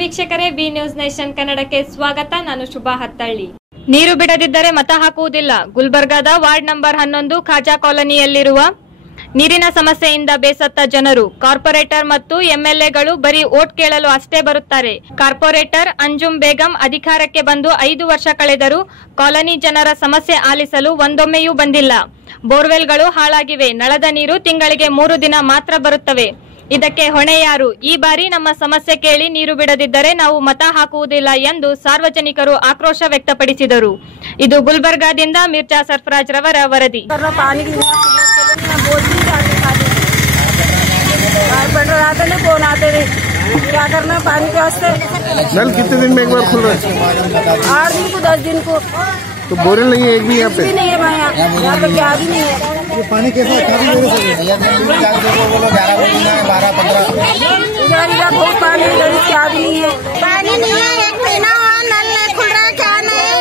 ವೀಕ್ಷಕರೇ, B News nation ಕನ್ನಡಕ್ಕೆ ಸ್ವಾಗತ. ನಾನು ಶುಭಾ ಹತ್ತಳ್ಳಿ. ನೀರು ಬಿಡದಿದ್ದರೆ ಮತ ಹಾಕುವುದಿಲ್ಲ. ಗುಲ್ಬರ್ಗಾದ ವಾರ್ಡ್ ನಂಬರ್ 11 ಖಾಜಾ ಕಾಲೋನಿಯಲ್ಲಿರುವ ನೀರಿನ ಸಮಸ್ಯೆಯಿಂದ ಬೇಸತ್ತ ಜನರು. ಕಾರ್ಪೊರೇಟರ್ ಮತ್ತು ಎಂಎಲ್ಎಗಳು ಬರೀ ವೋಟ್ ಕೇಳಲು ಅಷ್ಟೇ ಬರುತ್ತಾರೆ. ಕಾರ್ಪೊರೇಟರ್ ಅಂಜುಮ್ ಬೇಗಂ ಅಧಿಕಾರಕ್ಕೆ ಬಂದು 5 ವರ್ಷ ಕಳೆದರೂ ಕಾಲೋನಿ ಜನರ ಸಮಸ್ಯೆ ಆಲಿಸಲು ಒಂದೊಮ್ಮೆಯೂ ಬಂದಿಲ್ಲ. ಬೋರ್ವೆಲ್ಗಳು ಹಾಳಾಗಿವೆ. ನಳದ ನೀರು ತಿಂಗಳಿಗೆ 3 ದಿನ ಮಾತ್ರ ಬರುತ್ತವೆ. ಇದಕ್ಕೆ ಹೊಣೆ ಯಾರು? ಈ ಬಾರಿ ನಮ್ಮ ಸಮಸ್ಯೆ ಕೇಳಿ ನೀರು ಬಿಡದಿದ್ದರೆ ನಾವು ಮತ ಹಾಕುವುದಿಲ್ಲ ಎಂದು ಸಾರ್ವಜನಿಕರು ಆಕ್ರೋಶ ವ್ಯಕ್ತಪಡಿಸಿದರು. ಇದು ಗುಲ್ಬರ್ಗಾದಿಂದ ಮಿರ್ಜಾ ಸರ್ಫರಾಜ್ ರವರ ವರದಿ. पानी के वास्ते नल कितने दिन में एक बार खुल रहा है? 8 दिन को 10 दिन को। तो बोरिंग नहीं है एक भी यहाँ पे? नहीं है भाई, यहाँ पे क्या भी नहीं है। ये पानी कैसा है? 12-15 बहुत पानी क्या भी नहीं है। पानी नहीं है, 1 महीना हुआ, नल नहीं खुल रहा है, क्या नहीं।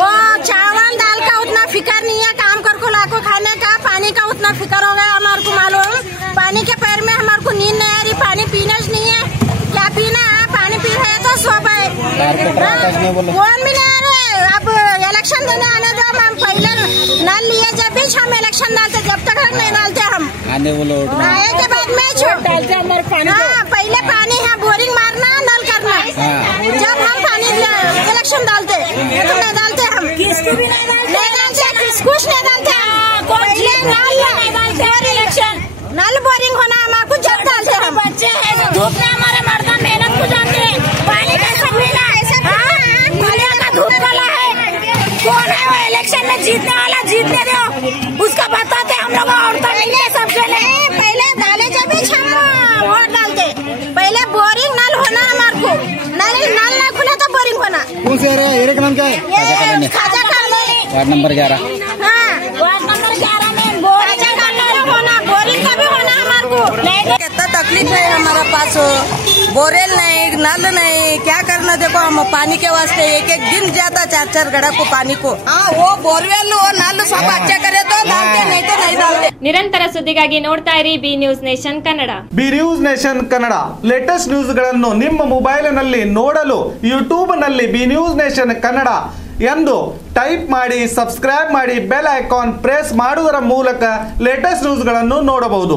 वो चावल दाल का उतना फिक्र नहीं है, काम कर को लाको खाने का। पानी का उतना फिक्र हो गया हमारे को मालूम। पानी के पैर में हमारे को नींद नहीं आ रही, पानी पीना नहीं है। क्या पीना है? पानी पी रहे तो सो पाए, कौन भी नहीं आ रहे। अब इलेक्शन देने आने दो, हम पहले नल लिए जब भी हम इलेक्शन डालते, जब तक हम नहीं डालते हम आए के बाद में छोड़ डालते हमारे पानी। पहले पानी है, बोरिंग मारना, नल करना, जब हम पानी इलेक्शन डालते तो नहीं डालते हम, किसको भी नहीं डालते, कुछ नहीं डालते। इलेक्शन नल बोरिंग होना हमारे जब डालते हम। बच्चे हैं जो धूप में हमारे मर्दा मेहनत को जाते हैं, पानी कैसे पीना है? धूप वाला है, कौन है वो इलेक्शन में जीतने वाला? जीतने दो उसका बताते हम लोग। औरतें मिलते सबसे नहीं, पहले डाले जब भी हम वोट डालते, पहले बोरिंग नल होना हमारे को। नल नहीं खुला तो बोरिंग होना। कौन से एरिया का नाम क्या है? खाजा कॉलोनी, वार्ड नंबर 11। हाँ, वार्ड नंबर 11 में खाजा कॉलोनी होना, बोरिंग का भी होना हमारे को। कितना तकलीफ है हमारा पास, बोरेल नहीं, नल नहीं, क्या करना। देखो हम पानी के वास्ते एक दिन जाता 4 घड़ा को पानी को। हाँ, वो बोरवेल वो नल सब अच्छा करे तो डालते, नहीं तो नहीं डालते। ನಿರಂತರ ಸುದ್ದಿಗಾಗಿ ನೋಡ್ತಾ ಇರಿ B News Nation Kannada. B News Nation Kannada latest ನ್ಯೂಸ್ಗಳನ್ನು ನಿಮ್ಮ ಮೊಬೈಲಿನಲ್ಲಿ ನೋಡಲು ಯೂಟ್ಯೂಬ್ನಲ್ಲಿ ಬಿ ನ್ಯೂಸ್ ನೇಷನ್ ಕನ್ನಡ ಎಂದು ಟೈಪ್ ಮಾಡಿ, ಸಬ್ಸ್ಕ್ರೈಬ್ ಮಾಡಿ, ಬೆಲ್ ಐಕಾನ್ ಪ್ರೆಸ್ ಮಾಡುವುದರ ಮೂಲಕ ಲೇಟೆಸ್ಟ್ ನ್ಯೂಸ್ಗಳನ್ನು ನೋಡಬಹುದು.